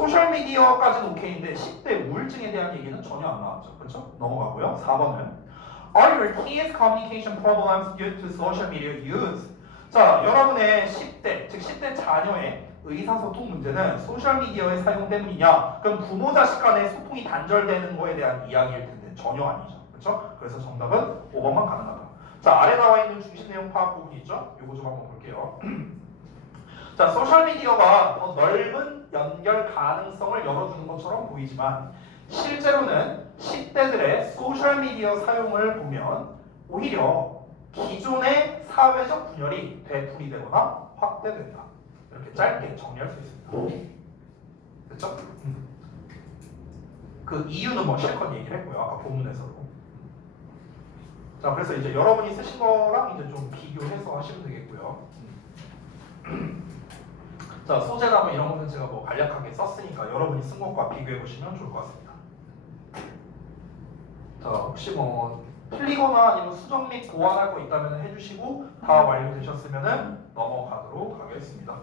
소셜미디어까지는 오케이인데 10대 우울증에 대한 얘기는 전혀 안 나왔죠. 그렇죠? 넘어가고요. 4번은 Are your kids' communication problems due to social media use? 자, 여러분의 10대, 즉 10대 자녀의 의사소통 문제는 소셜미디어의 사용 때문이냐? 그럼 부모 자식 간의 소통이 단절되는 거에 대한 이야기일 텐데 전혀 아니죠. 그렇죠? 그래서 정답은 5번만 가능하다. 자, 아래 나와 있는 중심 내용 파악 부분이 있죠? 이거 좀 한번 볼게요. 자, 소셜미디어가 더 넓은 연결 가능성을 열어주는 것처럼 보이지만 실제로는 10대들의 소셜미디어 사용을 보면 오히려 기존의 사회적 분열이 되풀이되거나 확대된다. 이렇게 짧게 정리할 수 있습니다. 됐죠? 그 이유는 뭐 실컷 얘기를 했고요. 아까 본문에서도. 자, 그래서 이제 여러분이 쓰신 거랑 이제 좀 비교해서 하시면 되겠고요. 자, 소재나 뭐 이런 거는 제가 뭐 간략하게 썼으니까 여러분이 쓴 것과 비교해 보시면 좋을 것 같습니다. 자, 혹시 뭐 틀리거나 아니면 수정 및 보완할 거 있다면 해주시고 다 완료되셨으면 넘어가도록 하겠습니다.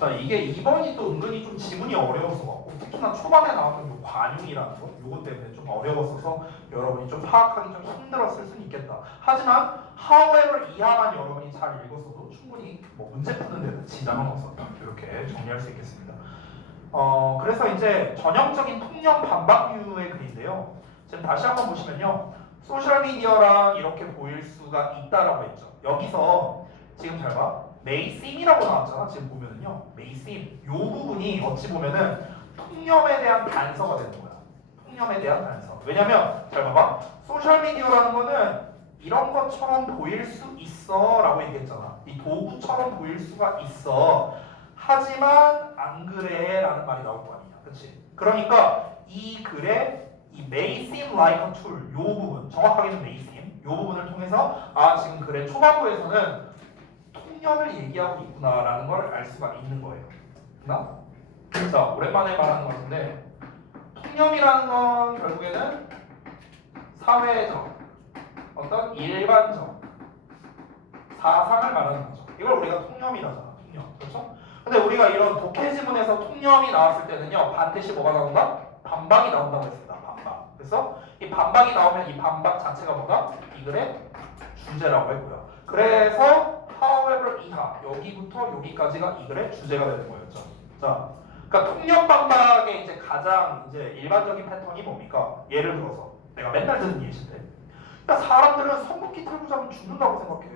자, 이게 2번이 또 은근히 좀 지문이 어려워서 특히나 초반에 나왔던 요 관용이라는 거 요거 때문에 좀 어려웠어서 여러분이 좀 파악하기 좀 힘들었을 수는 있겠다. 하지만 however 이하만 여러분이 잘 읽었어도 충분히 뭐 문제 푸는 데는 지장은 없었다. 이렇게 정리할 수 있겠습니다. 그래서 이제 전형적인 통념 반박류의 글인데요. 지금 다시 한번 보시면요. 소셜미디어랑 이렇게 보일 수가 있다라고 했죠. 여기서 지금 잘 봐. may seem이라고 나왔잖아. 지금 보면은요. may seem. 요 부분이 어찌 보면은 통념에 대한 단서가 되는 거야. 통념에 대한 단서. 왜냐면 잘 봐봐. 소셜미디어라는 거는 이런 것처럼 보일 수 있어 라고 얘기했잖아. 이 도구처럼 보일 수가 있어. 하지만 안 그래 라는 말이 나올 거 아니냐. 그치? 그러니까 이 글에 이 may seem like a tool 요 부분, 정확하게는 may seem 요 부분을 통해서 아, 지금 글의 초반부에서는 통념을 얘기하고 있구나 라는 걸 알 수가 있는 거예요. 나? 자, 오랜만에 말하는 것 같은데 통념이라는 건 결국에는 사회적 어떤 일반적 사상을 말하는 거죠. 이걸 우리가 통념이라잖아. 통념. 그렇죠? 근데 우리가 이런 독해 지문에서 통념이 나왔을 때는요, 반드시 뭐가 나온다? 반박이 나온다고 했습니다. 반박. 그래서 이 반박이 나오면 이 반박 자체가 뭐다? 이 글의 주제라고 했고요. 그래서 however 이하 여기부터 여기까지가 이 글의 주제가 되는 거였죠. 자, 그러니까 통념 반박의 이제 가장 이제 일반적인 패턴이 뭡니까? 예를 들어서 내가 맨날 듣는 예시인데, 그러니까 사람들은 선풍기 틀고 자면 죽는다고 생각해.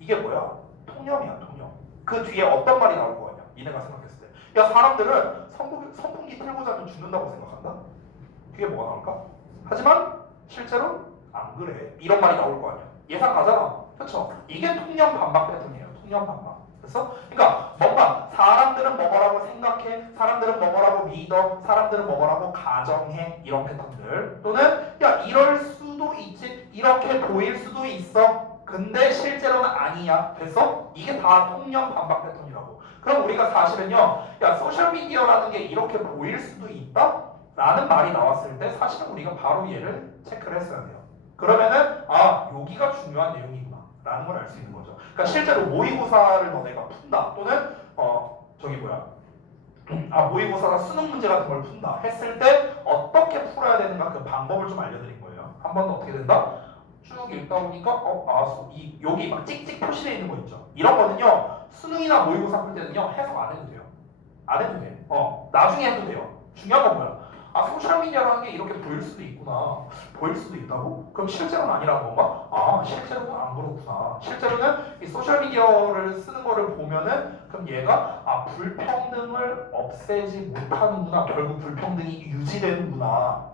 이게 뭐야? 통념이야, 통념. 그 뒤에 어떤 말이 나올 거 같냐? 니네가 생각했을 때. 야, 사람들은 선풍기 틀고 자면 죽는다고 생각한다? 그게 뭐가 나올까? 하지만 실제로 안 그래. 이런 말이 나올 거 아니야. 예상 가잖아. 그렇죠? 이게 통념 반박 패턴이에요. 통념 반박. 그래서 그러니까 뭔가 사람들은 뭐라고 생각해, 사람들은 뭐라고 믿어, 사람들은 뭐라고 가정해 이런 패턴들 또는 야 이럴 수도 있지, 이렇게 보일 수도 있어. 근데 실제로는 아니야. 그래서 이게 다 통념 반박 패턴이라고. 그럼 우리가 사실은요, 야 소셜미디어라는 게 이렇게 보일 수도 있다? 라는 말이 나왔을 때 사실은 우리가 바로 얘를 체크를 했어야 돼요. 그러면은 아 여기가 중요한 내용이구나 라는 걸 알 수 있는 거죠. 그러니까 실제로 모의고사를 너네가 푼다 또는 모의고사나 수능 문제 같은 걸 푼다 했을 때 어떻게 풀어야 되는가 그 방법을 좀 알려드린 거예요. 한 번은 어떻게 된다? 쭉 읽다 보니까 여기 막 찍찍 표시되어 있는 거 있죠. 이런 거는요 수능이나 모의고사 풀 때는요 해석 안 해도 돼요. 안 해도 돼. 나중에 해도 돼요. 중요한 건 뭐야? 아 소셜미디어라는 게 이렇게 보일 수도 있구나. 보일 수도 있다고? 그럼 실제로는 아니라는 건가? 아 실제로는 안 그렇구나. 실제로는 이 소셜미디어를 쓰는 거를 보면은 그럼 얘가 아 불평등을 없애지 못하는구나. 결국 불평등이 유지되는구나.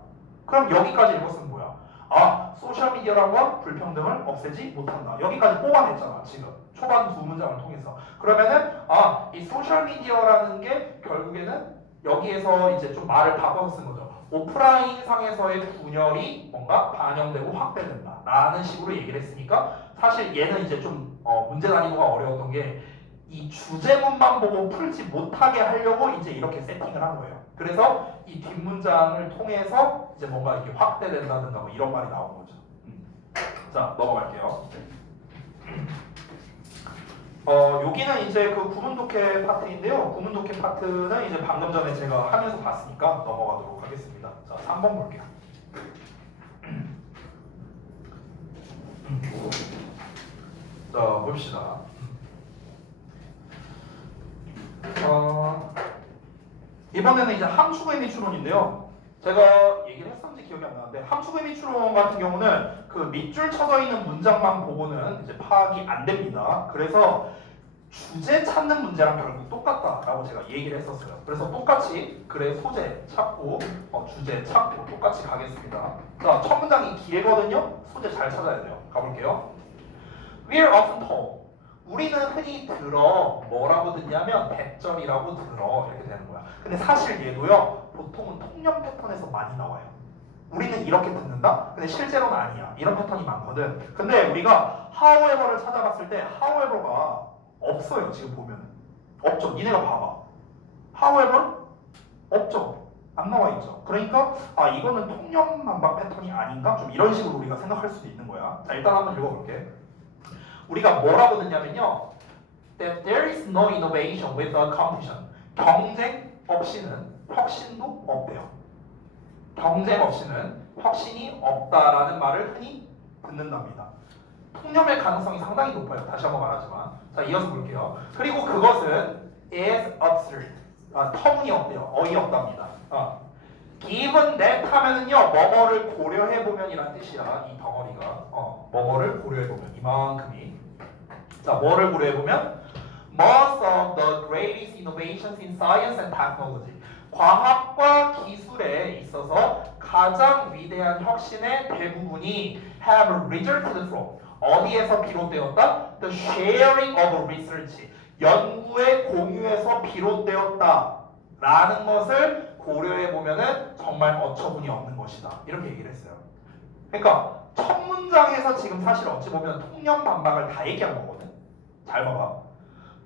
그럼 여기까지 읽었으면 뭐야? 아 소셜미디어라는 건 불평등을 없애지 못한다. 여기까지 뽑아냈잖아 지금 초반 두 문장을 통해서. 그러면은 아 이 소셜미디어라는 게 결국에는 여기에서 이제 좀 말을 바꿔서 쓴 거죠. 오프라인 상에서의 분열이 뭔가 반영되고 확대된다 라는 식으로 얘기를 했으니까 사실 얘는 이제 좀 문제 난이도가 어려웠던 게 이 주제문만 보고 풀지 못하게 하려고 이제 이렇게 세팅을 한 거예요. 그래서 이 뒷문장을 통해서 이제 뭔가 이렇게 확대된다든가 뭐 이런 말이 나온 거죠. 자 넘어갈게요. 여기는 이제 그 구문독해 파트인데요. 구문독해 파트는 이제 방금 전에 제가 하면서 봤으니까 넘어가도록 하겠습니다. 자, 3번 볼게요. 자, 봅시다. 이번에는 이제 함축의미 추론인데요. 제가 얘기를 했었는지 기억이 안 나는데 함축의미 추론 같은 경우는 그 밑줄 쳐져 있는 문장만 보고는 이제 파악이 안 됩니다. 그래서 주제 찾는 문제랑 결국 똑같다라고 제가 얘기를 했었어요. 그래서 똑같이 글의 소재 찾고 주제 찾고 똑같이 가겠습니다. 자, 첫 문장이 길거든요. 소재 잘 찾아야 돼요. 가볼게요. We're often told. 우리는 흔히 들어 뭐라고 듣냐면 대절이라고 들어 이렇게 되는 거야. 근데 사실 얘도요 보통은 통념 패턴에서 많이 나와요. 우리는 이렇게 듣는다? 근데 실제로는 아니야. 이런 패턴이 많거든. 근데 우리가 however를 찾아봤을 때 however가 없어요. 지금 보면 없죠. 니네가 봐봐. however 없죠. 안 나와 있죠. 그러니까 이거는 통념 반박 패턴이 아닌가? 좀 이런 식으로 우리가 생각할 수도 있는 거야. 자, 일단 한번 읽어볼게. 우리가 뭐라고 듣냐면요. That there is no innovation without competition. 경쟁 없이는 혁신도 없대요. 경쟁 없이는 혁신이 없다라는 말을 흔히 듣는답니다. 통념의 가능성이 상당히 높아요. 다시 한번 말하지만. 자, 이어서 볼게요. 그리고 그것은 is absurd. 터무니없대요. 어이없답니다. Given that 하면은요, 뭐뭐를 고려해보면이란 뜻이야. 이 덩어리가. 뭐뭐를 고려해보면. 이만큼이. 자, 뭐를 고려해보면? Most of the greatest innovations in science and technology. 과학과 기술에 있어서 가장 위대한 혁신의 대부분이 have resulted from. 어디에서 비롯되었다? The sharing of research. 연구의 공유에서 비롯되었다. 라는 것을 고려해보면은 정말 어처구니 없는 것이다. 이렇게 얘기를 했어요. 그러니까 첫 문장에서 지금 사실 어찌 보면 통념 반박을 다 얘기한 거거든. 잘 봐봐.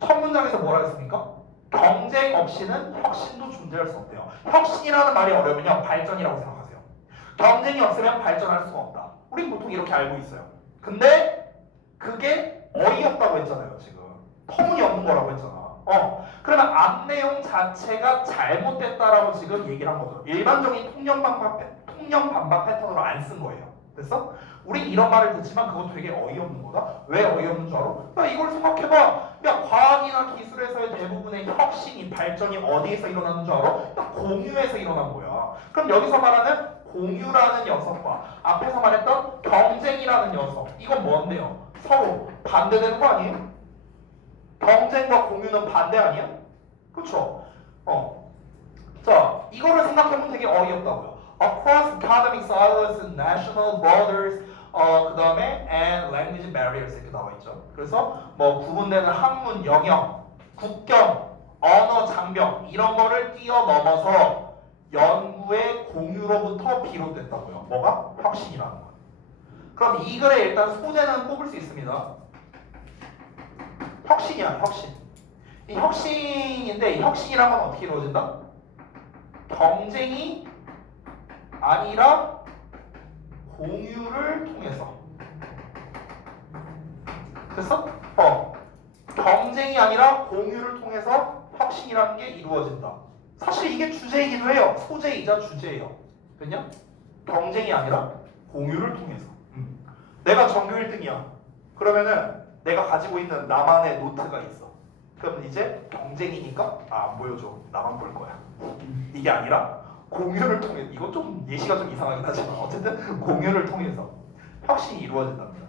첫 문장에서 뭐라 했습니까? 경쟁 없이는 혁신도 존재할 수 없대요. 혁신이라는 말이 어려우면 발전이라고 생각하세요. 경쟁이 없으면 발전할 수가 없다. 우린 보통 이렇게 알고 있어요. 근데 그게 어이없다고 했잖아요. 지금 터무니없는 거라고 했잖아. 그러면 앞 내용 자체가 잘못됐다라고 지금 얘기를 한 거죠. 일반적인 통념 반박 패턴으로 안 쓴 거예요. 됐어? 우린 이런 말을 듣지만 그건 되게 어이없는 거다. 왜 어이없는 줄 알아? 야, 이걸 생각해봐. 야, 과학이나 기술에서의 대부분의 혁신이 발전이 어디에서 일어나는 줄 알아? 야, 공유에서 일어난 거야. 그럼 여기서 말하는 공유라는 녀석과 앞에서 말했던 경쟁이라는 녀석, 이건 뭔데요? 서로 반대되는 거 아니에요? 경쟁과 공유는 반대 아니야? 그쵸? 자, 이거를 생각해보면 되게 어이없다고요. Across academic silos, national borders, 그 다음에 and language barriers 이렇게 나와 있죠. 그래서 뭐 구분되는 학문 영역, 국경, 언어 장벽 이런 거를 뛰어넘어서 연구의 공유로부터 비롯됐다고요. 뭐가? 혁신이라는 거. 그럼 이 글에 일단 소재는 뽑을 수 있습니다. 혁신이야, 혁신. 이 혁신인데 이 혁신이란 건 어떻게 이루어진다? 경쟁이 아니라 공유를 통해서. 됐어? 경쟁이 아니라 공유를 통해서 혁신이라는 게 이루어진다. 사실 이게 주제이기도 해요. 소재이자 주제예요. 됐냐? 경쟁이 아니라 공유를 통해서. 내가 전교 1등이야. 그러면은 내가 가지고 있는 나만의 노트가 있어. 그럼 이제 경쟁이니까 안 보여줘. 나만 볼 거야. 이게 아니라 공유를 통해. 이거 좀 예시가 좀 이상하긴 하지만 어쨌든 공유를 통해서 혁신이 이루어진답니다.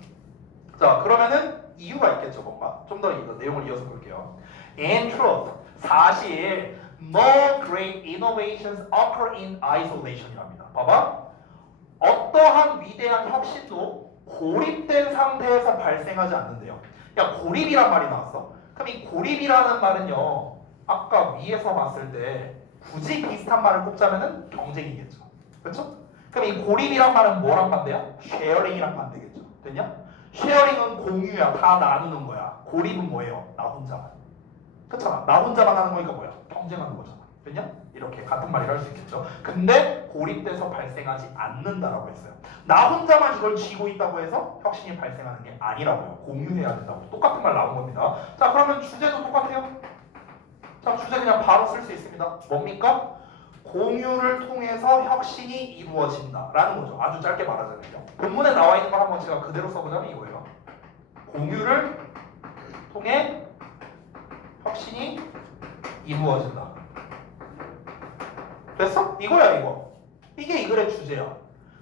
자, 그러면은 이유가 있겠죠, 뭔가. 좀 더 내용을 이어서 볼게요. In truth, 사실 no great innovations occur in isolation이랍니다. 봐봐. 어떠한 위대한 혁신도 고립된 상태에서 발생하지 않는데요. 야, 고립이란 말이 나왔어. 그럼 이 고립이라는 말은요, 아까 위에서 봤을 때 굳이 비슷한 말을 꼽자면은 경쟁이겠죠. 그렇죠? 그럼 이 고립이란 말은 뭐랑 반대야? 쉐어링이랑 반대겠죠. 됐냐? 쉐어링은 공유야. 다 나누는 거야. 고립은 뭐예요? 나 혼자만. 그렇잖아. 나 혼자만 하는 거니까 뭐야? 경쟁하는 거잖아. 됐냐? 이렇게 같은 말이라 할 수 있겠죠. 근데 고립돼서 발생하지 않는다라고 했어요. 나 혼자만 이걸 쥐고 있다고 해서 혁신이 발생하는 게 아니라고요. 공유해야 된다고. 똑같은 말 나온 겁니다. 자, 그러면 주제도 똑같아요. 자, 주제 그냥 바로 쓸 수 있습니다. 뭡니까? 공유를 통해서 혁신이 이루어진다라는 거죠. 아주 짧게 말하자면요. 본문에 나와 있는 걸 한번 제가 그대로 써보자면 이거예요. 공유를 통해 혁신이 이루어진다. 됐어? 이거야 이거. 이게 이 글의 주제야.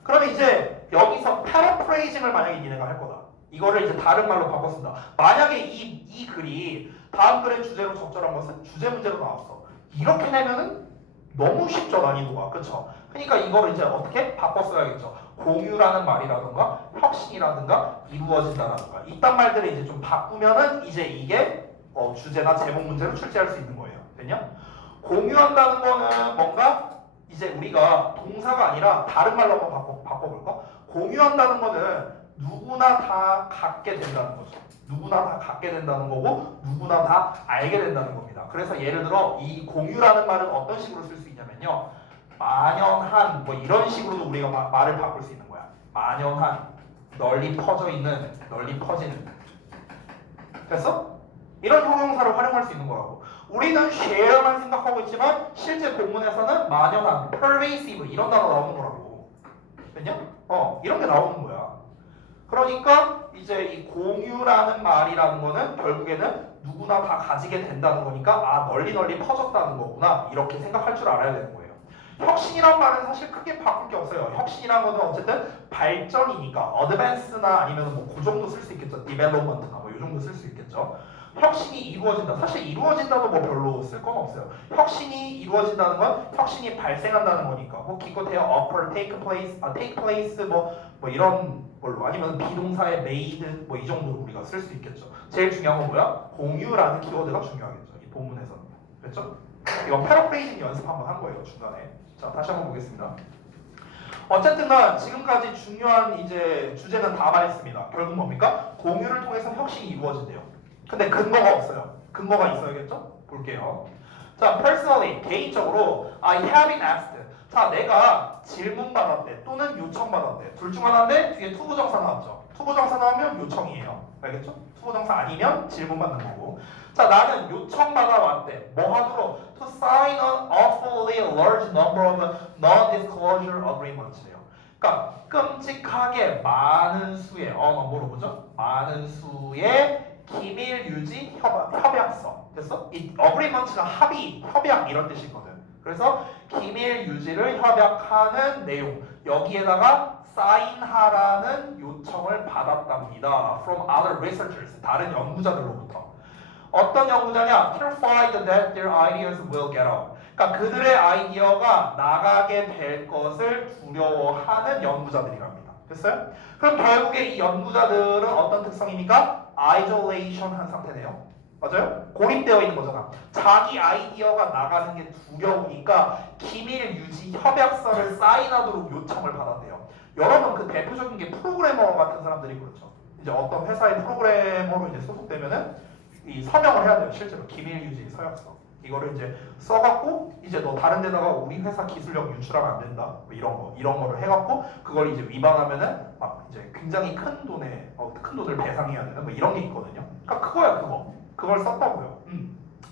그러면 이제 여기서 패러프레이징을 만약에 니네가 할 거다. 이거를 이제 다른 말로 바꿔 쓴다. 만약에 이 글이 다음 글의 주제로 적절한 것은 주제 문제로 나왔어. 이렇게 내면은 너무 쉽죠, 난이도가. 그쵸? 그러니까 이거를 이제 어떻게 바꿔 써야겠죠. 공유라는 말이라든가 혁신이라든가 이루어진다라든가 이딴 말들을 이제 좀 바꾸면은 이제 이게 주제나 제목 문제로 출제할 수 있는 거예요. 됐냐? 공유한다는 거는 뭔가 이제 우리가 동사가 아니라 다른 말로 한번 바꿔볼까? 공유한다는 거는 누구나 다 갖게 된다는 거죠. 누구나 다 갖게 된다는 거고 누구나 다 알게 된다는 겁니다. 그래서 예를 들어 이 공유라는 말은 어떤 식으로 쓸 수 있냐면요. 만연한 뭐 이런 식으로도 우리가 말을 바꿀 수 있는 거야. 만연한, 널리 퍼져 있는, 널리 퍼지는. 됐어? 이런 형용사를 활용할 수 있는 거라고. 우리는 share만 생각하고 있지만 실제 본문에서는 만연한, pervasive 이런 단어 나오는 거라고. 됐냐? 이런 게 나오는 거야. 그러니까 이제 이 공유라는 말이라는 거는 결국에는 누구나 다 가지게 된다는 거니까 아 널리 퍼졌다는 거구나 이렇게 생각할 줄 알아야 되는 거예요. 혁신이란 말은 사실 크게 바꿀 게 없어요. 혁신이란 거는 어쨌든 발전이니까 advance나 아니면 뭐 그 정도 쓸 수 있겠죠. development나 뭐 이 정도 쓸 수 있겠죠. 혁신이 이루어진다. 사실 이루어진다도 뭐 별로 쓸 건 없어요. 혁신이 이루어진다는 건 혁신이 발생한다는 거니까 뭐 기껏해야 occur, take place 뭐 이런 걸로 아니면 비동사의 made 뭐 이 정도로 우리가 쓸 수 있겠죠. 제일 중요한 건 뭐야? 공유라는 키워드가 중요하겠죠. 이 본문에서는. 됐죠? 이거 패러프레이징 연습 한번 한 거예요. 중간에. 자, 다시 한번 보겠습니다. 어쨌든 간 지금까지 중요한 이제 주제는 다 말했습니다. 결국 뭡니까? 공유를 통해서 혁신이 이루어진대요. 근데 근거가 없어요. 근거가 있어야겠죠? 볼게요. 자, personally, 개인적으로 I have been asked. 자, 내가 질문받았대 또는 요청받았대. 둘 중 하나인데 뒤에 투부정사 나왔죠. 투부정사 나오면 요청이에요. 알겠죠? 투부정사 아니면 질문받는 거고. 자, 나는 요청받아 왔대. 뭐 하도록? To sign an awfully large number of non-disclosure agreements래요. 그러니까 끔찍하게 많은 수의 뭐로 보죠? 많은 수의 기밀 유지 협약서. 됐어? 이 agreements가 합의, 협약 이런 뜻이거든. 그래서 기밀 유지를 협약하는 내용. 여기에다가 사인하라는 요청을 받았답니다. From other researchers. 다른 연구자들로부터. 어떤 연구자냐? Terrified that their ideas will get out. 그러니까 그들의 아이디어가 나가게 될 것을 두려워하는 연구자들이랍니다. 됐어요? 그럼 결국에 이 연구자들은 어떤 특성입니까? isolation 한 상태네요. 맞아요? 고립되어 있는 거잖아. 자기 아이디어가 나가는 게 두려우니까 기밀 유지 협약서를 사인하도록 요청을 받았대요. 여러분 그 대표적인 게 프로그래머 같은 사람들이 그렇죠. 이제 어떤 회사의 프로그래머로 이제 소속되면은 이 서명을 해야 돼요. 실제로 기밀 유지 서약서. 이거를 이제 써갖고 이제 너 다른 데다가 우리 회사 기술력 유출하면 안 된다. 뭐 이런 거를 해갖고 그걸 이제 위반하면은 막 이제 굉장히 큰 돈을 배상해야 되는 뭐 이런 게 있거든요. 그러니까 그거야 그거. 그걸 썼다고요.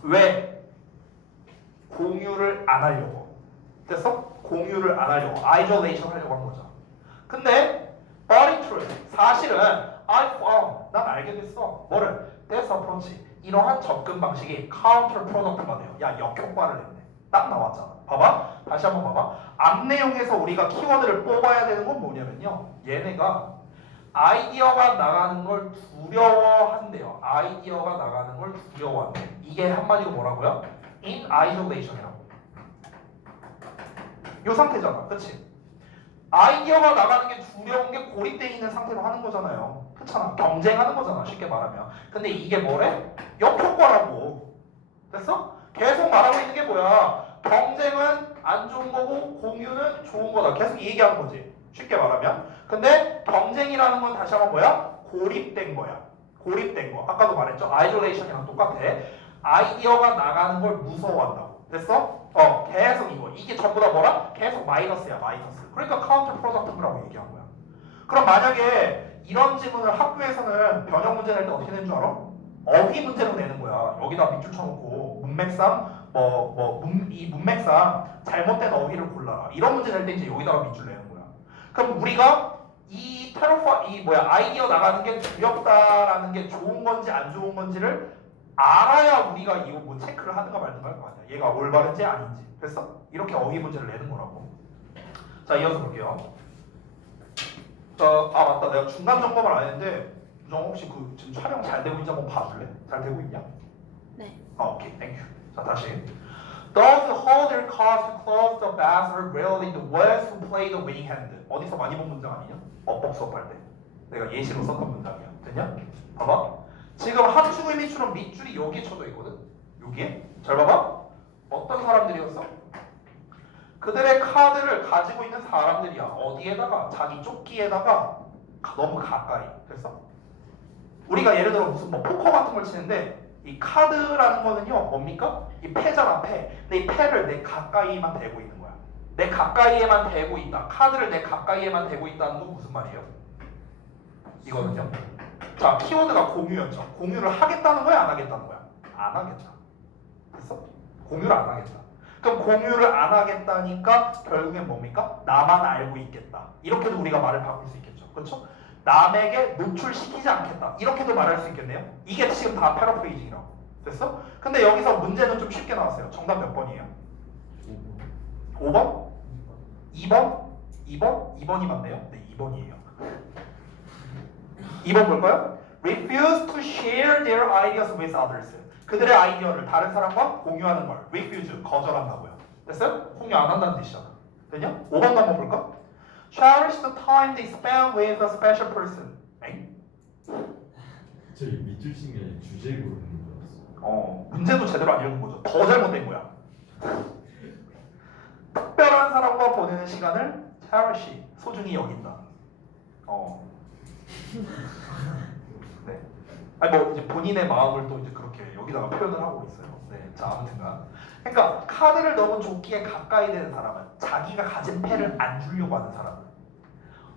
왜? 공유를 안 하려고. 됐어? 공유를 안 하려고. isolation 하려고 한 거죠. 근데 but in truth, 사실은 I found, 난 알게 됐어. 뭐를? This approach, 이러한 접근 방식이 counterproductive가 돼요. 야, 역효과를 냈네. 딱 나왔잖아. 봐봐. 다시 한번 봐봐. 앞 내용에서 우리가 키워드를 뽑아야 되는 건 뭐냐면요. 얘네가 아이디어가 나가는 걸 두려워한대요. 아이디어가 나가는 걸 두려워한대. 이게 한마디로 뭐라고요? In isolation이라고. 요 상태잖아. 그치? 아이디어가 나가는 게 두려운 게 고립되어 있는 상태로 하는 거잖아요. 그렇잖아. 경쟁하는 거잖아. 쉽게 말하면. 근데 이게 뭐래? 역효과라고. 됐어? 계속 말하고 있는 게 뭐야? 경쟁은 안 좋은 거고 공유는 좋은 거다. 계속 이 얘기하는 거지. 쉽게 말하면. 근데 경쟁이라는 건 다시 한번 뭐야? 고립된 거야. 고립된 거. 아까도 말했죠. 아이솔레이션이랑 똑같아. 아이디어가 나가는 걸 무서워한다고. 됐어? 계속 이거. 이게 전부 다 뭐라? 계속 마이너스야, 마이너스. 그러니까 카운터 프로덕트라고 얘기한 거야. 그럼 만약에 이런 지문을 학교에서는 변형 문제 낼 때 어떻게 내는 줄 알아? 어휘 문제로 내는 거야. 여기다 밑줄 쳐놓고 문맥상 이 문맥상 잘못된 어휘를 골라라. 이런 문제 낼 때 이제 여기다가 밑줄 내는 거야. 그럼 우리가 이 아이디어 나가는 게 두렵다라는 게 좋은 건지 안 좋은 건지를 알아야 우리가 이거 뭐 체크를 하든가 말든가 할 거 아니야. 얘가 올바른지 아닌지. 됐어? 이렇게 어휘 문제를 내는 거라고. 자, 이어서 볼게요. 맞다. 내가 중간 점검을 안 했는데 우정 혹시 그 지금 촬영 잘 되고 있는지 한번 봐줄래? 잘 되고 있냐? 네. 오케이, 땡큐. 자, 다시. Does the holder cause to close the buzzer really the ones who play the winning hand? 어디서 많이 본 문장 아니냐? 어법 수업할 때 내가 예시로 썼던 문장이야. 됐냐? 봐봐. 지금 함축의 밑줄은 밑줄이 여기에 쳐져 있거든. 여기에. 잘 봐봐. 어떤 사람들이었어? 그들의 카드를 가지고 있는 사람들이야. 어디에다가? 자기 조끼에다가 너무 가까이. 됐어? 우리가 예를 들어 무슨 뭐 포커 같은 걸 치는데 이 카드라는 거는요 뭡니까? 이 패잖아, 패. 근데 이 패를 내 가까이만 대고 있는 거야. 내 가까이에만 대고 있다. 카드를 내 가까이에만 대고 있다는 건 무슨 말이에요? 이거는요. 자, 키워드가 공유였죠. 공유를 하겠다는 거야, 안 하겠다는 거야? 안 하겠다. 됐어? 공유를 안 하겠다. 그럼 공유를 안 하겠다니까 결국엔 뭡니까? 나만 알고 있겠다. 이렇게도 우리가 말을 바꿀 수 있겠죠. 그렇죠? 남에게 노출시키지 않겠다. 이렇게도 말할 수 있겠네요. 이게 지금 다 패러프레이징이라고. 됐어? 근데 여기서 문제는 좀 쉽게 나왔어요. 정답 몇 번이에요? 5번? 2번? 2번? 2번이 맞네요. 네, 2번이에요. 2번 볼까요? Refuse to share their ideas with others. 그들의 아이디어를 다른 사람과 공유하는 걸 refuse, 거절한다고요. 됐어요? 공유 안 한다는 뜻이잖아. 되냐? 5번도 한번 볼까? Cherish the time they spend with a special person. 엥? 저희 밑줄 친 게 아니라 주제 고르는 줄 알았어. 문제도 제대로 안 읽은 거죠. 더 잘못된 거야. 특별한 사람과 보내는 시간을 cherish, 소중히 여긴다. 네. 아니 뭐 이제 본인의 마음을 또 이제 그렇게 여기다가 표현을 하고 있어요. 네. 자, 아무튼간. 그러니까 카드를 너무 조끼에 가까이 대는 사람은 자기가 가진 패를 안 주려고 하는 사람은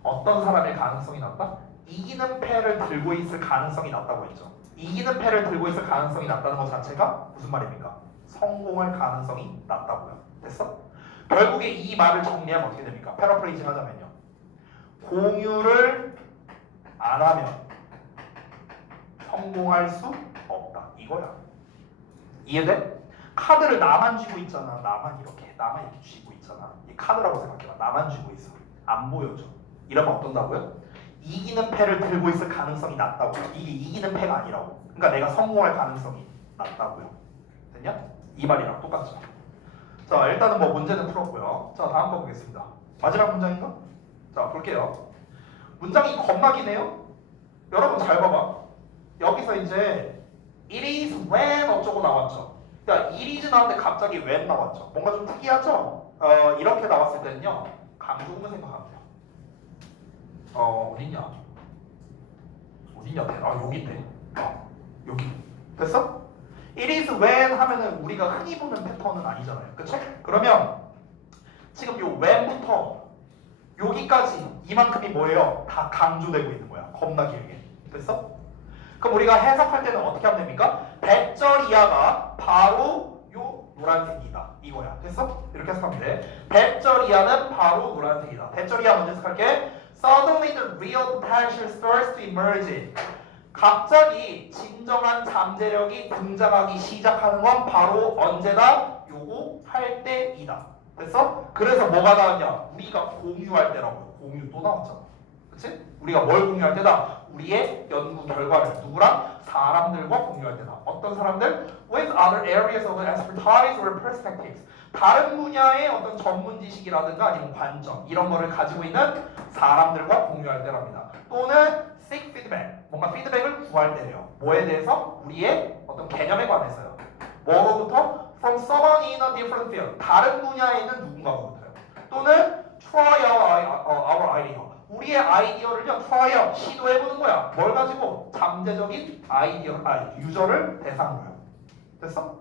어떤 사람일 가능성이 낮다? 이기는 패를 들고 있을 가능성이 낮다고 했죠. 이기는 패를 들고 있을 가능성이 낮다는 것 자체가 무슨 말입니까? 성공할 가능성이 낮다고요. 됐어? 결국에 이 말을 정리하면 어떻게 됩니까? 패러프레이징 하자면요. 공유를 안 하면 성공할 수 없다. 이거야. 이해돼? 카드를 나만 쥐고 있잖아. 나만 이렇게 쥐고 있잖아. 이 카드라고 생각해봐. 나만 쥐고 있어. 안 보여줘. 이러면 어떤다고요? 이기는 패를 들고 있을 가능성이 낮다고. 이게 이기는 패가 아니라고. 그러니까 내가 성공할 가능성이 낮다고요. 됐냐? 이 말이랑 똑같죠. 자, 일단은 뭐 문제는 풀었고요. 자, 다음 거 보겠습니다. 마지막 문장인가? 자, 볼게요. 문장이 겁나 기네요. 여러분 잘 봐봐. 여기서 이제 it is when 어쩌고 나왔죠. 그러니까 it is 나왔는데 갑자기 when 나왔죠. 뭔가 좀 특이하죠? 이렇게 나왔을 때는요. 강조음을 생각하면 돼요. 어딨냐? 여기 있네. 여기. 됐어? It is when 하면은 우리가 흔히 보는 패턴은 아니잖아요. 그쵸? 그러면 지금 요 when부터 여기까지 이만큼이 뭐예요? 다 강조되고 있는 거야. 겁나 길게. 됐어? 그럼 우리가 해석할 때는 어떻게 하면 됩니까? 대절 이하가 바로 요 노란색이다. 이거야. 됐어? 이렇게 해석하면 돼. 대절 이하는 바로 노란색이다. 대절 이하 먼저 해석할게. Suddenly the real potential starts to emerge. 갑자기 진정한 잠재력이 등장하기 시작하는 건 바로 언제다? 요거 할 때이다. 됐어? 그래서 뭐가 나왔냐? 우리가 공유할 때라고. 공유 또 나왔잖아. 그치? 우리가 뭘 공유할 때다? 우리의 연구 결과를 누구랑? 사람들과 공유할 때다. 어떤 사람들? With other areas of expertise or perspectives. 다른 분야의 어떤 전문 지식이라든가 아니면 관점 이런 거를 가지고 있는 사람들과 공유할 때랍니다. 또는 seek feedback. 뭔가 피드백을 구할 때예요. 뭐에 대해서? 우리의 어떤 개념에 관해서요. 뭐로부터? From someone in a different field. 다른 분야에 있는 누군가로부터요. 또는 try our idea. 우리의 아이디어를요, try, 시도해보는 거야. 뭘 가지고? 잠재적인 아이디어, 유저를 대상으로요. 됐어?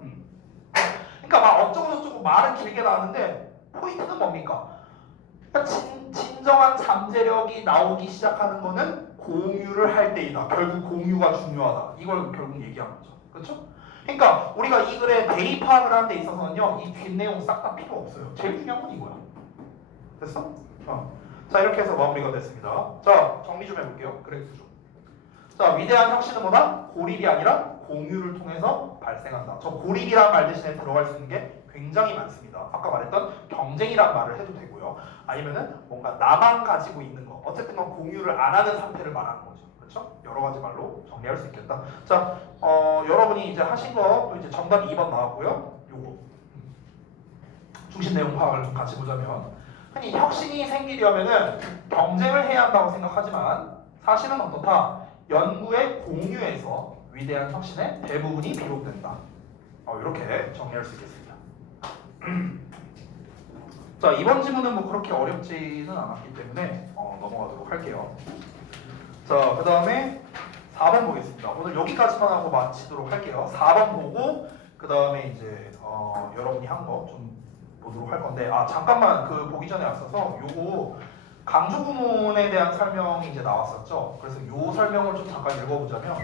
그러니까 막 어쩌고저쩌고 말은 길게 나왔는데 포인트는 뭡니까? 그러니까 진정한 잠재력이 나오기 시작하는 거는 공유를 할 때이다. 결국 공유가 중요하다. 이걸 결국 얘기한 거죠. 그렇죠? 그러니까 우리가 이 글에 대입 파악을 하는 데 있어서는요, 이 뒷내용 싹 다 필요 없어요. 제일 중요한 건 이거야. 됐어? 자, 이렇게 해서 마무리가 됐습니다. 자, 정리 좀 해볼게요. 그래프 좀. 자, 위대한 혁신은 뭐다? 고립이 아니라 공유를 통해서 발생한다. 저 고립이란 말 대신에 들어갈 수 있는 게 굉장히 많습니다. 아까 말했던 경쟁이란 말을 해도 되고요. 아니면은 뭔가 나만 가지고 있는 거. 어쨌든 건 공유를 안 하는 상태를 말하는 거죠. 그렇죠? 여러 가지 말로 정리할 수 있겠다. 자, 여러분이 이제 하신 거 또 이제 정답 2번 나왔고요. 요거 중심 내용 파악을 좀 같이 보자면, 흔히 혁신이 생기려면은 경쟁을 해야 한다고 생각하지만 사실은 어떻다? 연구의 공유에서 위대한 혁신의 대부분이 비롯된다. 이렇게 정리할 수 있겠습니다. 자, 이번 지문은 뭐 그렇게 어렵지는 않았기 때문에 넘어가도록 할게요. 자, 그 다음에 4번 보겠습니다. 오늘 여기까지만 하고 마치도록 할게요. 4번 보고 그 다음에 이제 여러분이 한 거 좀 보도록 할 건데, 잠깐만 그 보기 전에 앞서서 요거 강조 구문에 대한 설명이 이제 나왔었죠. 그래서 요 설명을 좀 잠깐 읽어보자면,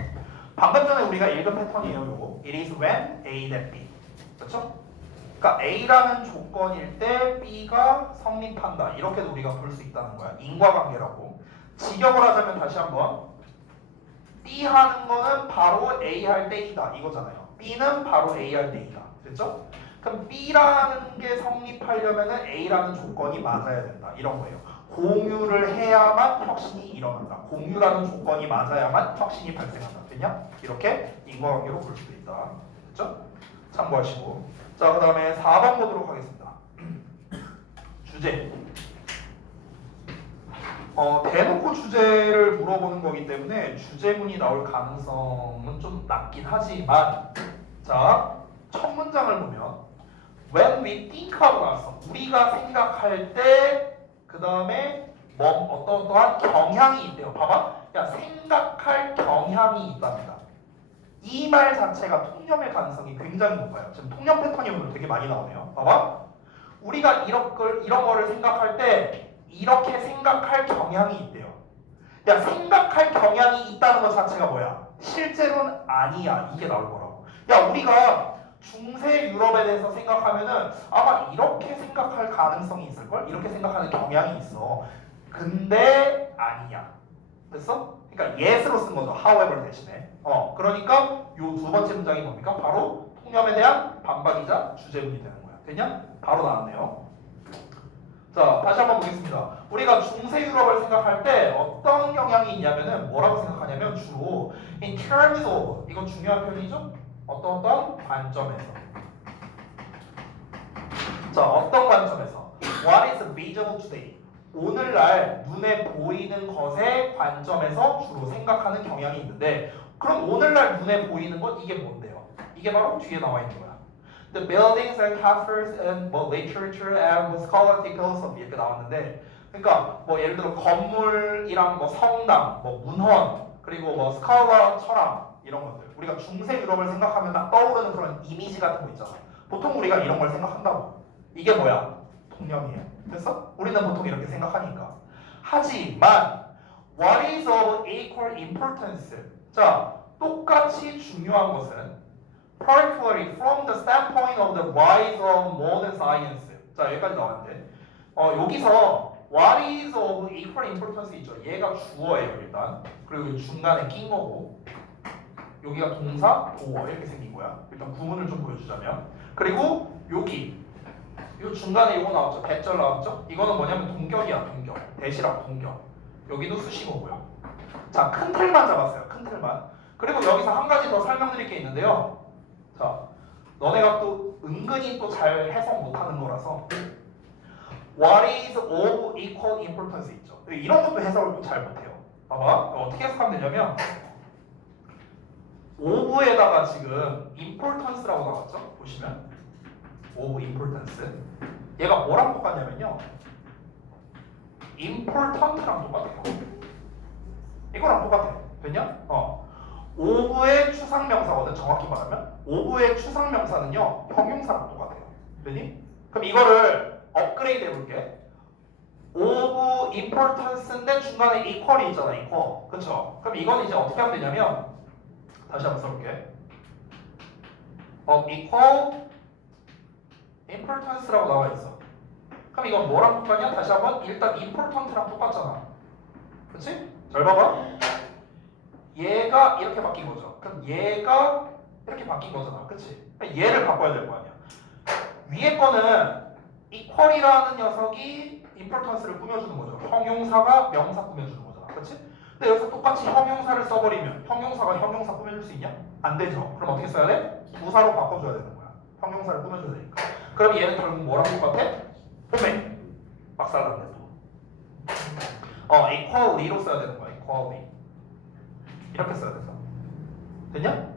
방금 전에 우리가 읽은 패턴이에요. 요거 It is when A that B. 그렇죠? 그러니까 A라는 조건일 때 B가 성립한다. 이렇게도 우리가 볼 수 있다는 거야. 인과관계라고. 직역을 하자면 다시 한번, B 하는 거는 바로 A 할 때이다 이거잖아요. B는 바로 A 할 때이다. 됐죠? 그럼 B라는 게 성립하려면은 A라는 조건이 맞아야 된다. 이런 거예요. 공유를 해야만 혁신이 일어난다. 공유라는 조건이 맞아야만 혁신이 발생한다. 됐냐? 이렇게 인과관계로 볼 수도 있다. 됐죠? 참고하시고. 자, 그 다음에 4번 보도록 하겠습니다. 주제. 대놓고 주제를 물어보는 거기 때문에 주제문이 나올 가능성은 좀 낮긴 하지만, 자, 첫 문장을 보면 When we think 하고 나서 우리가 생각할 때 그 다음에 어떠한 경향이 있대요. 봐봐. 야, 생각할 경향이 있답니다. 이 말 자체가 통념의 가능성이 굉장히 높아요. 지금 통념 패턴이 오늘 되게 많이 나오네요. 봐봐. 우리가 이런 거를 생각할 때 이렇게 생각할 경향이 있대요. 야, 생각할 경향이 있다는 것 자체가 뭐야? 실제로는 아니야. 이게 나올 거라고. 야, 우리가 중세 유럽에 대해서 생각하면은 아마 이렇게 생각할 가능성이 있을걸? 이렇게 생각하는 경향이 있어. 근데 아니야. 됐어? 그러니까 yes로 쓴 거죠. however 대신에. 그러니까 요 두 번째 문장이 뭡니까? 바로 통념에 대한 반박이자 주제문이 되는 거야. 됐냐? 바로 나왔네요. 자, 다시 한번 보겠습니다. 우리가 중세 유럽을 생각할 때 어떤 경향이 있냐면은 뭐라고 생각하냐면 주로 in terms of, 이거 중요한 표현이죠? 어떤 관점에서. 자, 어떤 관점에서? What is visible today? 오늘날 눈에 보이는 것의 관점에서 주로 생각하는 경향이 있는데, 그럼 오늘날 눈에 보이는 것 이게 뭔데요? 이게 바로 뒤에 나와 있는 거야. The buildings and castles and literature and scholastic philosophy 이렇게 나왔는데, 그러니까 뭐 예를 들어 건물이랑 뭐 성당, 뭐 문헌, 그리고 뭐 스칼라 철학 이런 것들. 우리가 중세 유럽을 생각하면 딱 떠오르는 그런 이미지 같은 거 있잖아. 보통 우리가 이런 걸 생각한다고. 이게 뭐야? 통념이에요. 됐어? 우리는 보통 이렇게 생각하니까. 하지만 what is of equal importance? 자, 똑같이 중요한 것은 particularly from the standpoint of the rise of modern science. 자, 여기까지 나왔는데 여기서 what is of equal importance 있죠. 얘가 주어예요 일단. 그리고 중간에 낀 거고, 여기가 동사, 보어 이렇게 생긴 거야. 일단 구문을 좀 보여주자면, 그리고 여기 요 중간에 이거 나왔죠. 배절 나왔죠. 이거는 뭐냐면 동격이야. 동격. 대시랑 동격. 여기도 수식어고요. 자, 큰 틀만 잡았어요. 큰 틀만. 그리고 여기서 한 가지 더 설명드릴 게 있는데요. 자, 너네가 또 은근히 또 잘 해석 못하는 거라서 What is of equal importance 있죠. 이런 것도 해석을 또 잘 못해요. 봐봐. 어떻게 해석하면 되냐면 of에다가 지금 importance라고 나왔죠. 보시면 of importance. 얘가 뭐랑 똑같냐면요. important랑 똑같아요. 이거랑 똑같아. 됐냐? 오브의 추상명사거든. 정확히 말하면 오브의 추상명사는요 형용사랑 똑같아요. 되니? 그럼 이거를 업그레이드 해볼게. 오브 importance인데 중간에 equal이 있잖아. equal. 그쵸? 그럼 이건 이제 어떻게 하면 되냐면 다시 한번 써볼게. equal importance라고 나와 있어. 그럼 이건 뭐랑 똑같냐? 다시 한번 일단 important랑 똑같잖아. 그치? 잘 봐봐. 얘가 이렇게 바뀐 거죠. 그럼 얘가 이렇게 바뀐 거잖아. 그치? 그러니까 얘를 바꿔야 될 거 아니야. 위에 거는 equal이라는 녀석이 importance를 꾸며주는 거죠. 형용사가 명사 꾸며주는 거잖아. 그치? 근데 여기서 똑같이 형용사를 써버리면 형용사가 형용사 꾸며줄 수 있냐? 안 되죠. 그럼 어떻게 써야 돼? 부사로 바꿔줘야 되는 거야. 형용사를 꾸며줘야 되니까. 그럼 얘는 결국 뭐랑 똑같아? 홈에 박살났네 또. equally로 써야 되는 거야. equally. 이렇게 써야 돼서. 됐냐?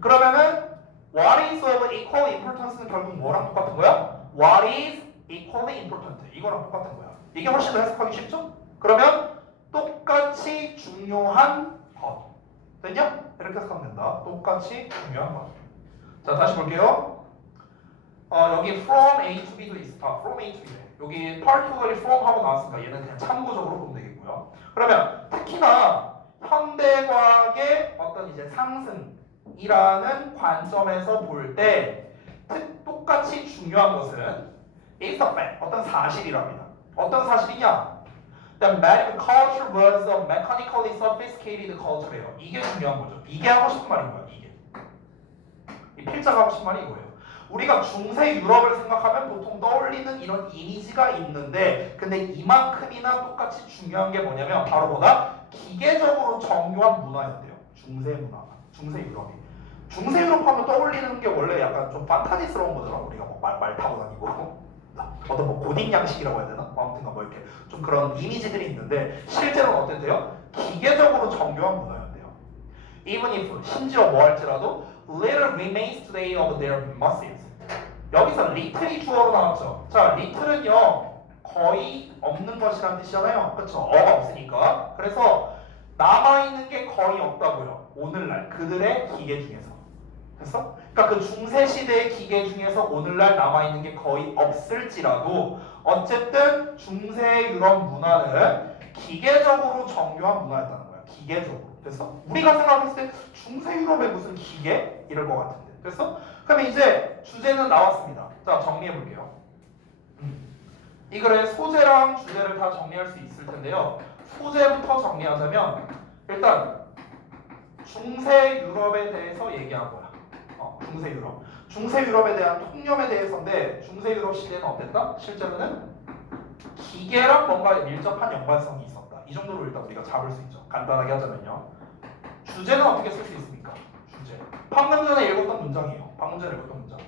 그러면은 what is of equal importance는 결국 뭐랑 똑같은 거야? what is equally important. 이거랑 똑같은 거야. 이게 훨씬 더 해석하기 쉽죠? 그러면 똑같이 중요한 것. 됐냐? 이렇게 해석하면 된다. 똑같이 중요한 것. 자, 다시 볼게요. 여기 from A to B도 있어. from A to B. 여기 particularly from 하고 나왔으니까 얘는 그냥 참고적으로 보면 되겠고요. 그러면 특히나 현대과학의 어떤 이제 상승이라는 관점에서 볼 때 똑같이 중요한 것은 is a fact, 어떤 사실이랍니다. 어떤 사실이냐? The medical culture was a mechanically sophisticated culture예요. 이게 중요한 거죠. 이게 하고 싶은 말인 거야. 이게. 이 필자가 하고 싶은 말이 이거예요. 우리가 중세 유럽을 생각하면 보통 떠올리는 이런 이미지가 있는데 근데 이만큼이나 똑같이 중요한 게 뭐냐면 바로 뭐다? 기계적으로 정교한 문화였대요. 중세 문화가. 중세 유럽이. 중세 유럽 하면 떠올리는 게 원래 약간 좀 판타지스러운 거잖아. 우리가 뭐 말 타고 다니고 어떤 뭐 고딩 양식이라고 해야 되나? 아무튼 뭐 이렇게 좀 그런 이미지들이 있는데 실제로는 어땠대요? 기계적으로 정교한 문화였대요. Even if 심지어 뭐 할지라도 little remains today of their muscles. 여기서 little이 주어로 나왔죠. 자, little은요 거의 없는 것이라는 뜻이잖아요. 그렇죠? 어가 없으니까. 그래서 남아있는 게 거의 없다고요. 오늘날 그들의 기계 중에서. 됐어? 그러니까 그 중세 시대의 기계 중에서 오늘날 남아있는 게 거의 없을지라도 어쨌든 중세 유럽 문화는 기계적으로 정교한 문화였다는 거야. 기계적으로. 됐어? 우리가 생각했을 때 중세 유럽에 무슨 기계? 이럴 것 같은데. 됐어? 그러면 이제 주제는 나왔습니다. 자, 정리해 볼게요. 이 글의 소재랑 주제를 다 정리할 수 있을 텐데요. 소재부터 정리하자면 일단 중세 유럽에 대해서 얘기한 거야. 중세 유럽. 중세 유럽에 대한 통념에 대해서인데 중세 유럽 시대는 어땠다? 실제로는 기계랑 뭔가 밀접한 연관성이 있었다. 이 정도로 일단 우리가 잡을 수 있죠. 간단하게 하자면요. 주제는 어떻게 쓸 수 있습니까? 주제. 방금 전에 읽었던 문장이에요. 방금 전에 읽었던 문장.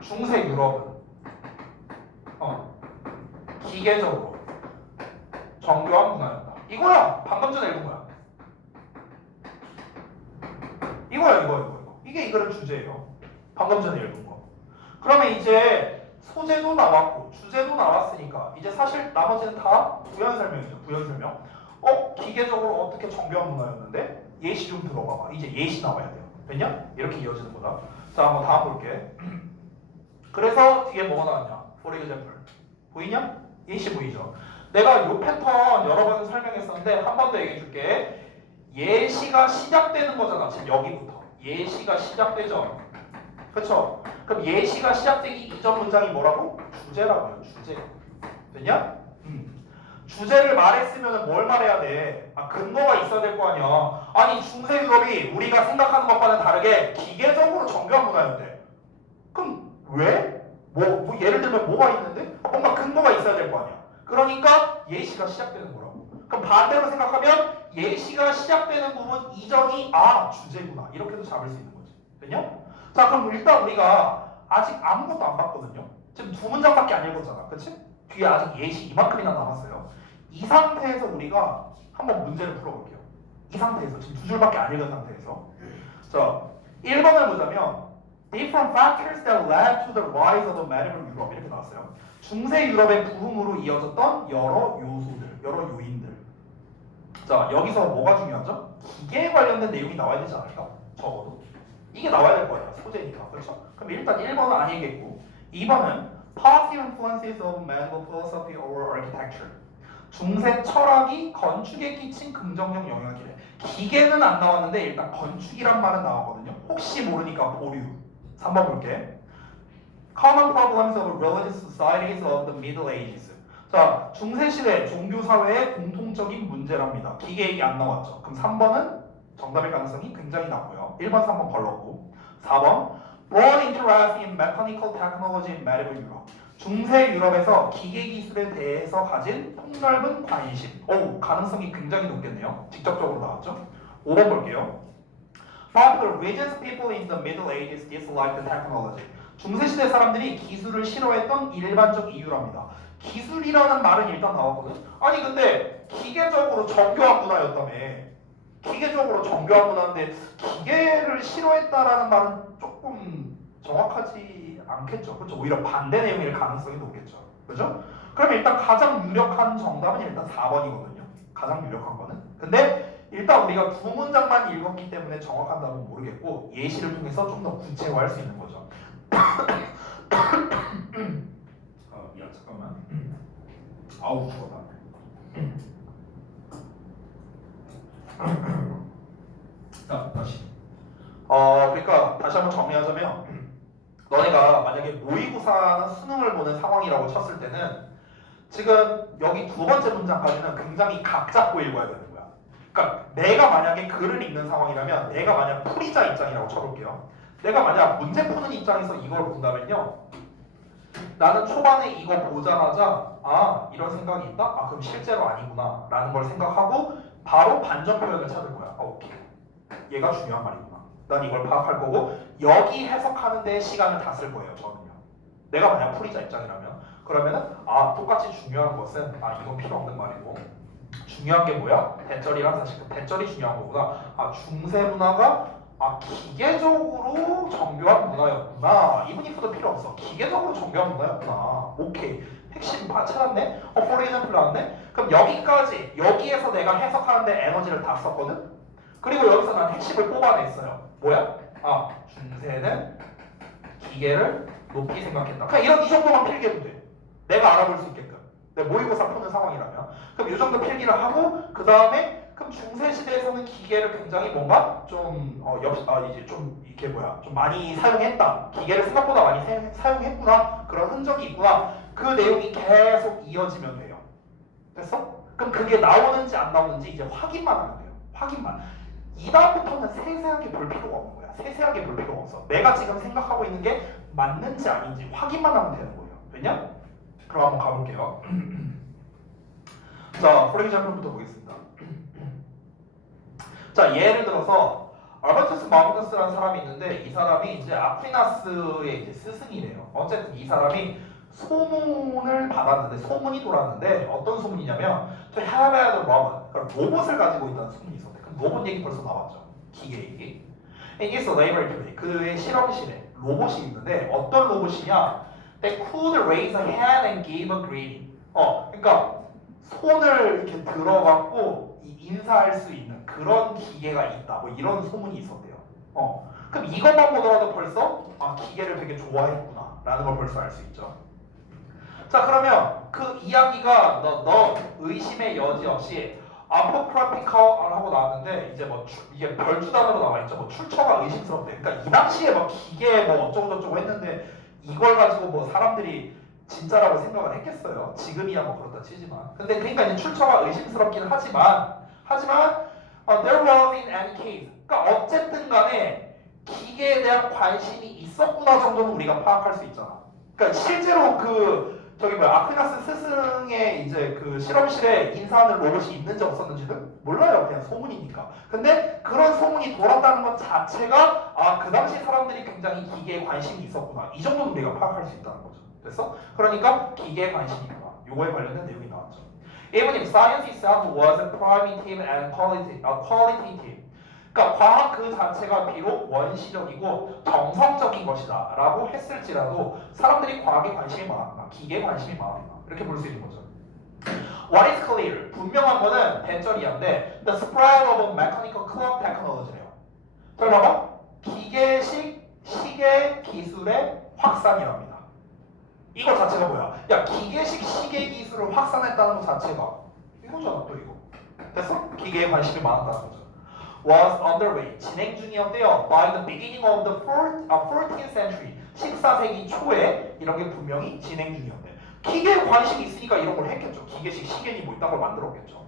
중세 유럽은 기계적으로 정교한 문화였다. 이거야. 방금 전에 읽은 거야. 이거야, 이거. 이게 이 글의 주제예요. 방금 전에 읽은 거. 그러면 이제 소재도 나왔고 주제도 나왔으니까 이제 사실 나머지는 다 부연 설명이죠. 부연 설명. 기계적으로 어떻게 정교한 문화였는데 예시 좀 들어봐봐. 이제 예시 나와야 돼요. 됐냐? 이렇게 이어지는 거다. 자, 한번 다음 볼게. 그래서 뒤에 뭐가 나왔냐? For example. 보이냐? 예시 보이죠? 내가 요 패턴 여러 번 설명했었는데 한 번 더 얘기해 줄게. 예시가 시작되는 거잖아. 지금 여기부터. 예시가 시작되죠. 그쵸? 그럼 예시가 시작되기 이전 문장이 뭐라고? 주제라고요. 주제. 됐냐? 주제를 말했으면 뭘 말해야 돼? 근거가 있어야 될 거 아니야. 아니 중세 유럽이 우리가 생각하는 것과는 다르게 기계적으로 정교한 문화였대. 그럼 왜? 뭐 예를 들면 뭐가 있는데? 뭔가 근거가 있어야 될 거 아니야. 그러니까 예시가 시작되는 거라고. 그럼 반대로 생각하면 예시가 시작되는 부분 이전이 주제구나. 이렇게도 잡을 수 있는 거지. 됐냐? 자, 그럼 일단 우리가 아직 아무것도 안 봤거든요. 지금 두 문장밖에 안 읽었잖아. 그치? 뒤에 아직 예시 이만큼이나 남았어요. 이 상태에서 우리가 한번 문제를 풀어볼게요. 이 상태에서 지금 두 줄밖에 안 읽은 상태에서. 자, 1번을 보자면 different factors that led to the rise of the medieval Europe 이렇게 나왔어요. 중세 유럽의 부흥으로 이어졌던 여러 요소들, 여러 요인들. 자, 여기서 뭐가 중요하죠? 기계에 관련된 내용이 나와야 되지 않을까? 적어도 이게 나와야 될 거예요. 소재니까. 그렇죠? 그럼 일단 1번은 아니겠고 2번은 Positive influences of medical philosophy over architecture. 중세 철학이 건축에 끼친 긍정적 영향이래. 기계는 안 나왔는데 일단 건축이란 말은 나왔거든요. 혹시 모르니까 보류. 3번 볼게. Common problems of religious societies of the Middle Ages. 자, 중세시대 종교사회의 공통적인 문제랍니다. 기계 얘기 안 나왔죠. 그럼 3번은 정답일 가능성이 굉장히 낮고요. 1번, 3번 걸렀고 4번 Broad interest in mechanical technology in medieval Europe. 중세 유럽에서 기계 기술에 대해서 가진 폭넓은 관심. 오, 가능성이 굉장히 높겠네요. 직접적으로 나왔죠. 5번 볼게요. But the religious people in the Middle Ages disliked the technology. 중세시대 사람들이 기술을 싫어했던 일반적 이유랍니다. 기술이라는 말은 일단 나왔거든. 아니 근데 기계적으로 정교한 문화였다며. 기계적으로 정교한 문화인데 기계를 싫어했다라는 말은 조금 정확하지 않겠죠. 그렇죠? 오히려 반대 내용일 가능성이 높겠죠. 그렇죠? 그럼 일단 가장 유력한 정답은 일단 4번이거든요. 가장 유력한 거는. 근데 일단 우리가 두 문장만 읽었기 때문에 정확한 답은 모르겠고 예시를 통해서 좀 더 구체화할 수 있는 거죠. 야 잠깐만. 아우 죽었다. 자 다시. 그러니까 다시 한번 정리하자면 너네가 만약에 모의고사나 수능을 보는 상황이라고 쳤을 때는 지금 여기 두 번째 문장까지는 굉장히 각 잡고 읽어야 되는 거야. 그러니까 내가 만약에 글을 읽는 상황이라면 내가 만약 풀이자 입장이라고 쳐볼게요. 내가 만약 문제 푸는 입장에서 이걸 본다면요. 나는 초반에 이거 보자마자 아 이런 생각이 있다? 아 그럼 실제로 아니구나 라는 걸 생각하고 바로 반전 표현을 찾을 거야. 오케이. 얘가 중요한 말이구나. 난 이걸 파악할 거고 여기 해석하는 데 시간을 다 쓸 거예요. 저는요. 내가 만약 풀이자 입장이라면 그러면은 아 똑같이 중요한 것은 아 이건 필요 없는 말이고 중요한 게 뭐야? 대절이란 사실 그 대절이 중요한 거구나. 아 중세 문화가 아 기계적으로 정교한 문화였구나. 이분 if도 필요 없어. 기계적으로 정교한 문화였구나. 오케이. 핵심 찾았네? for example 나왔네? 그럼 여기까지 여기에서 내가 해석하는데 에너지를 다 썼거든? 그리고 여기서 난 핵심을 뽑아냈어요. 뭐야? 아 중세는 기계를 높이 생각했다. 그냥 이런 이 정도만 필기해도 돼. 내가 알아볼 수 있게끔. 내 모의고사 푸는 상황이라면. 그럼 이 정도 필기를 하고 그 다음에 그럼 중세 시대에서는 기계를 굉장히 뭔가 좀 이제 좀 이렇게 뭐야 좀 많이 사용했다. 기계를 생각보다 많이 사용했구나. 그런 흔적이 있구나. 그 내용이 계속 이어지면 돼요. 됐어? 그럼 그게 나오는지 안 나오는지 이제 확인만 하면 돼요. 확인만. 이 다음부터는 세세하게 볼 필요가 없는 거야. 세세하게 볼 필요가 없어. 내가 지금 생각하고 있는 게 맞는지 아닌지 확인만 하면 되는 거예요. 왜냐? 그럼 한번 가볼게요. 자, for example부터 보겠습니다. 자, 예를 들어서 알버투스 마그누스라는 사람이 있는데 이 사람이 이제 아퀴나스의 이제 스승이래요. 어쨌든 이 사람이 소문을 받았는데 소문이 돌았는데 어떤 소문이냐면 저 헤베드 로봇 그러니까 로봇을 가지고 있다는 소문이 있었대. 그럼 로봇 얘기 벌써 나왔죠. 기계 얘기. 이게 laboratory 그의 실험실에 로봇이 있는데 어떤 로봇이냐? They could raise a hand and give a greeting. 그러니까 손을 이렇게 들어갖고 인사할 수 있는 그런 기계가 있다. 뭐 이런 소문이 있었대요. 그럼 이것만 보더라도 벌써 아 기계를 되게 좋아했구나라는 걸 벌써 알 수 있죠. 자 그러면 그 이야기가 너 의심의 여지 없이 아포크라피카라고 나왔는데 이제 뭐 이게 별주단으로 나와 있죠. 뭐 출처가 의심스럽대. 그러니까 이 당시에 막 기계 뭐 어쩌고 저쩌고 했는데 이걸 가지고 뭐 사람들이 진짜라고 생각을 했겠어요. 지금이야 뭐 그렇다 치지만. 근데 그러니까 이제 출처가 의심스럽긴 하지만 there wasn't any case. 그러니까 어쨌든 간에 기계에 대한 관심이 있었구나 정도는 우리가 파악할 수 있잖아. 그러니까 실제로 아퀴나스 스승의 이제 그 실험실에 인사하는 로봇이 있는지 없었는지는 몰라요. 그냥 소문이니까. 근데 그런 소문이 돌았다는 것 자체가 아 그 당시 사람들이 굉장히 기계에 관심이 있었구나. 이 정도는 우리가 파악할 수 있다는 거죠. 됐어? 그러니까 기계에 관심이 있구나. 요거에 관련된 내용이 나왔죠. Even if science itself was primitive and qualitative. 그러니까 과학 그 자체가 비록 원시적이고 정성적인 것이다 라고 했을지라도 사람들이 과학에 관심이 많았구나. 기계에 관심이 많았구나. 이렇게 볼 수 있는 거죠. What is clear? 분명한 거는 대절이한데 the spread of mechanical clock technology래요. 잘 봐봐. 기계식 시계 기술의 확산이랍니다. 이거 자체가 뭐야? 야, 기계식 시계 기술을 확산했다는 것 자체가 이거잖아, 또 이거. 됐어? 기계에 관심이 많았다는 거죠. Was underway, 진행 중이었대요. By the beginning of the 14th century, 14세기 초에 이런 게 분명히 진행 중이었대. 기계에 관심이 있으니까 이런 걸 했겠죠. 기계식 시계니 뭐 이딴 걸 만들었겠죠.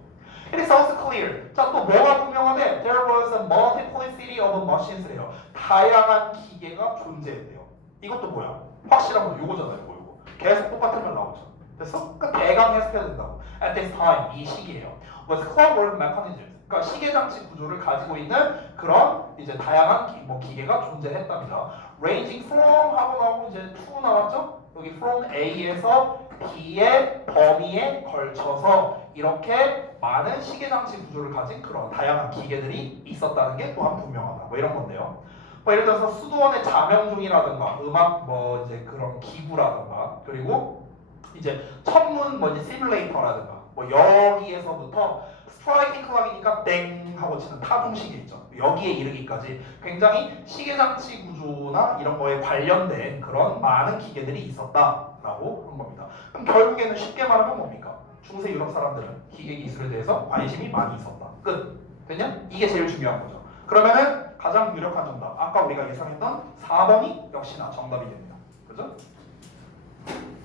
It is also clear. 자, 또 뭐가 분명하대? There was a multiplicity of machines래요. 다양한 기계가 존재했대요. 이것도 뭐야? 확실한 거 요거잖아요. 요거. 계속 똑같은 말 나오죠. 됐어? 그러니까 대강 해석해야 된다고. At this time, 이 시기예요. Was clockwork mechanisms. 그러니까 시계 장치 구조를 가지고 있는 그런 이제 다양한 기계가 존재했답니다. Ranging from 하고 나오고 이제 to 나왔죠? 여기 from A에서 B의 범위에 걸쳐서 이렇게 많은 시계 장치 구조를 가진 그런 다양한 기계들이 있었다는 게 또한 분명하다. 뭐 이런 건데요. 뭐 예를 들어서 수도원의 자명종이라든가 음악 뭐 이제 그런 기구라든가 그리고 이제 천문 뭐 이제 시뮬레이터라든가 뭐 여기에서부터 스트라이킹 클락이니까 땡 하고 치는 타종시계 있죠. 여기에 이르기까지 굉장히 시계장치 구조나 이런 거에 관련된 그런 많은 기계들이 있었다라고 한 겁니다. 그럼 결국에는 쉽게 말하면 뭡니까? 중세 유럽 사람들은 기계 기술에 대해서 관심이 많이 있었다. 끝. 됐냐? 이게 제일 중요한 거죠. 그러면은 가장 유력한 정답. 아까 우리가 예상했던 4번이 역시나 정답이 됩니다. 그죠?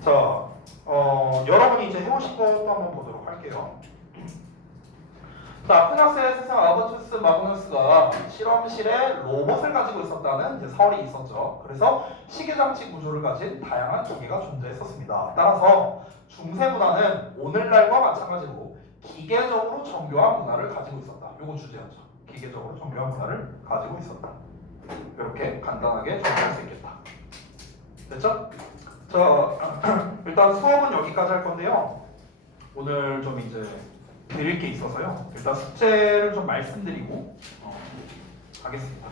자, 여러분이 이제 해오신 것도 한번 보도록 할게요. 자, 프랑스의 세상 아버투스 마그누스가 실험실에 로봇을 가지고 있었다는 이제 설이 있었죠. 그래서 시계장치 구조를 가진 다양한 기계가 존재했었습니다. 따라서 중세 문화는 오늘날과 마찬가지로 기계적으로 정교한 문화를 가지고 있었다. 요거 주제였죠. 기계적으로 정교한 문화를 가지고 있었다. 이렇게 간단하게 정리할 수 있겠다. 됐죠? 자, 일단 수업은 여기까지 할 건데요. 오늘 좀 이제 드릴 게 있어서요. 일단 숙제를 좀 말씀드리고 하겠습니다.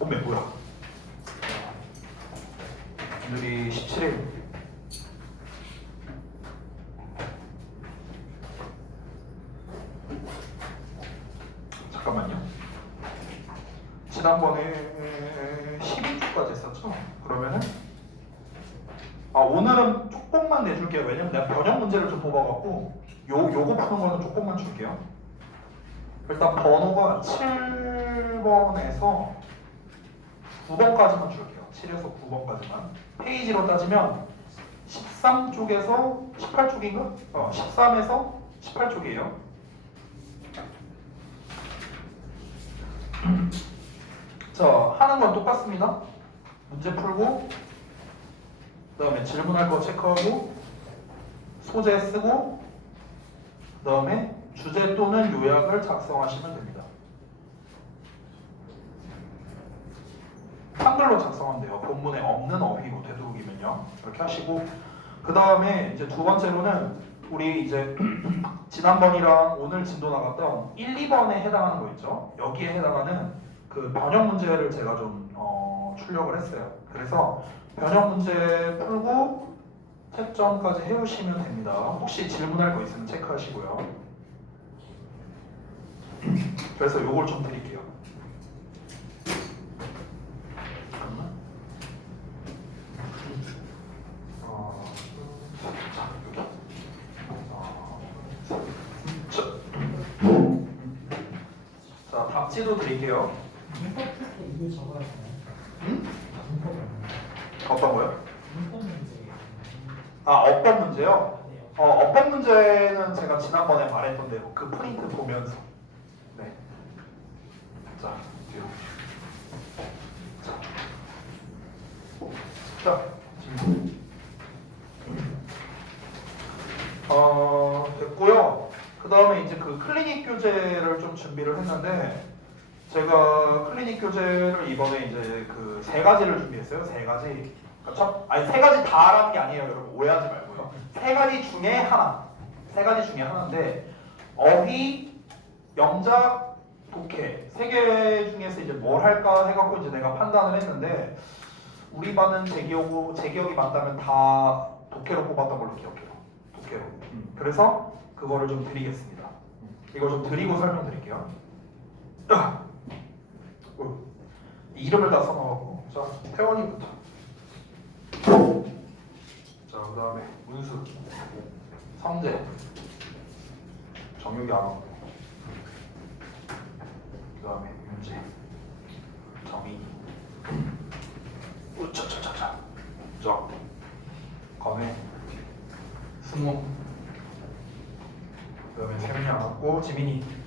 뭐야? 오늘이 17일. 잠깐만요. 지난번에 12주까지 했었죠? 그러면은 오늘은 조금만 내줄게요. 왜냐면 내가 변형 문제를 좀 뽑아갖고 요거 푸는 거는 조금만 줄게요. 일단 번호가 7번에서 9번까지만 줄게요. 7에서 9번까지만. 페이지로 따지면 13쪽에서 18쪽인가? 13에서 18쪽이에요. 자, 하는 건 똑같습니다. 문제 풀고 그 다음에 질문할 거 체크하고 소재 쓰고 그 다음에 주제 또는 요약을 작성하시면 됩니다. 한글로 작성하면 돼요. 본문에 없는 어휘로 되도록이면요. 이렇게 하시고 그 다음에 이제 두 번째로는 우리 이제 지난번이랑 오늘 진도 나갔던 1, 2번에 해당하는 거 있죠. 여기에 해당하는 그 변형 문제를 제가 좀 출력을 했어요. 그래서 변형 문제 풀고 채점까지 해오시면 됩니다. 혹시 질문할 거 있으면 체크하시고요. 그래서 요걸 좀 드릴게요. 잠깐만. 자, 여기. 자, 답지도 드릴게요. 문법 풀때 이거 적어야 되나요? 응? 문법은 어떤 거요? 문법 문제. 어법 문제요? 아니요. 어법 문제는 제가 지난번에 말했던 대로 그 프린트 보면서 네. 자, 뒤로. 자, 지금 됐고요. 그 다음에 이제 그 클리닉 교재를 좀 준비를 했는데 제가 클리닉 교재를 이번에 이제 그 세 가지를 준비했어요. 세 가지. 그렇죠? 아니 세 가지 다라는 게 아니에요, 여러분. 오해하지 말고요. 세 가지 중에 하나. 세 가지 중에 하나인데 어휘, 영작, 독해 세 개 중에서 이제 뭘 할까 해갖고 이제 내가 판단을 했는데 우리 반은 제 기억이 맞다면 다 독해로 뽑았던 걸로 기억해요. 독해로. 그래서 그거를 좀 드리겠습니다. 이걸 좀 드리고 설명드릴게요. 이름을 다 써놓고 자 태원이부터. 자 그다음에 문수, 성재, 정육이 안 왔고, 그다음에 윤재, 정희, 우차차차차, 정, 건혜, 승우, 그다음에 세민이 안 왔고 지민이.